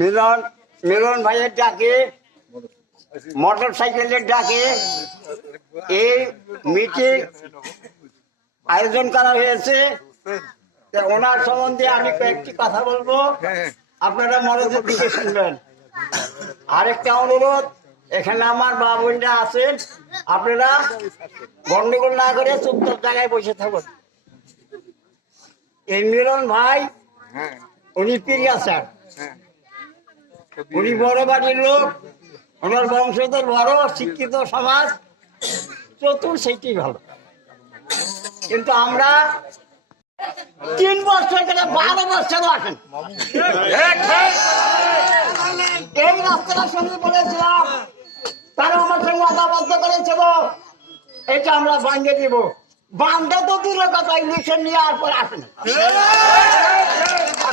মিলন মিলন ভাইয়ের ডাকে, মোটর সাইকেলের ডাকে, এই মিটিং আয়োজন করা হয়েছে। ওনার সম্বন্ধে আমি কয়েকটি কথা বলব। আপনারা মনোযোগ দিয়ে শুনবেন। আরেকটা অনুরোধ, এখানে আমার মা বোনরা আছেন। আপনারা গন্ডগোল না করে চুপচাপ জায়গায় বসে থাকুন। এই মিলন ভাই, উনি পিরিয়া স্যার উনি বড় বাড়ির লোক ওনার বংশধর বড় শিক্ষিত সমাজ চতুর সেইটি ভালো। কিন্তু আমরা তিন বছর থেকে বারো বছর আসেন এই রাস্তাটা সঙ্গে বলেছিলাম তারা আমার সঙ্গে আদাবদ্ধ করেছিল এটা আমরা ভাঙ্গে দিব। বান্ধে তো দূরের কথা ইলেকশন নিয়ে আর পর আসেন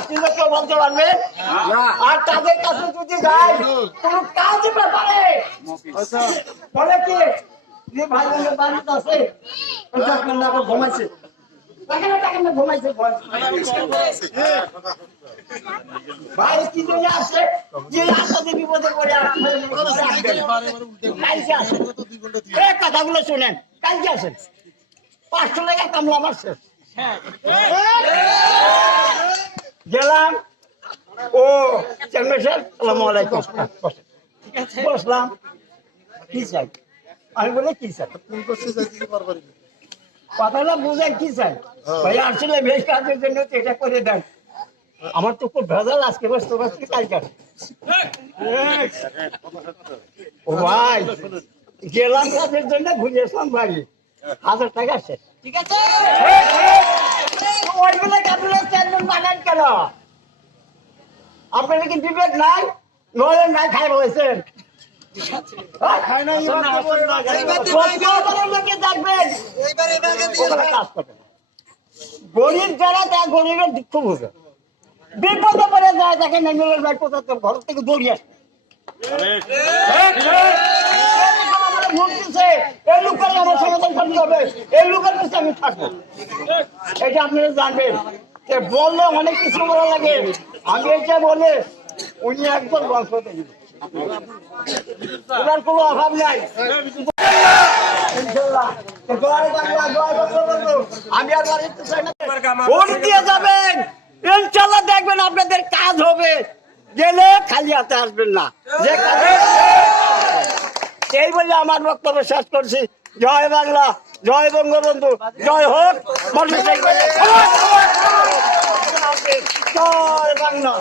বলতে পারবেন আর তাদের কাছে যদি যায় কোন কাজ ব্যাপারে বলে কি? যে ভাই বোনের বাড়িতে আছে। ঘুমাইছে? ঘুমাইছে বাইরে কি জন্য আসে যে আপনাদের বিপদে পড়ে আপনাদের কালকে আসেন। এই কথাগুলো শুনেন। কালকে আসেন। পাঁচশো টাকা কামলা মারছে গেলাম। ও চেয়ারম্যান সাহেব সালাম আলাইকুম। বসলাম। কি চাই? আমি বলে কি চাই? কথাটা বুঝেন কি চাই? ভাই আসলে বেশ কাজের জন্য তো এটা করে দেন। আমার তো খুব ভেজাল আজকে বসতে বসতে কালকে আসে। ও ভাই গেলাম কাজের জন্য ঘুরিয়েছিলাম বাড়ি হাজার টাকা আছে ঠিক আছে। চেয়ারম্যান বানান কেন? আপনার কি বিবেক নাই? নয় নাই খাই বলেছেন। খাই নাই দেখবেন। ওখানে কাজ করবে না। গরিব যারা তা গরিবের দুঃখ বুঝে বিপদে পড়ে যায় তাকে নেমেলের ভাই কোথা ঘর থেকে দৌড়িয়ে সমাধান হবে। এই লোকের কাছে আমি থাকব। এটা আপনারা জানবেন। যে বললে অনেক কিছু বলা লাগে। আমি এটা বলে উনি একদম গল্প দেখবেন আপনাদের কাজ হবে। গেলে খালি হাতে আসবেন না। এই বলে আমার বক্তব্য শেষ করছি। জয় বাংলা জয় বঙ্গবন্ধু জয় হোক জয় বাংলা।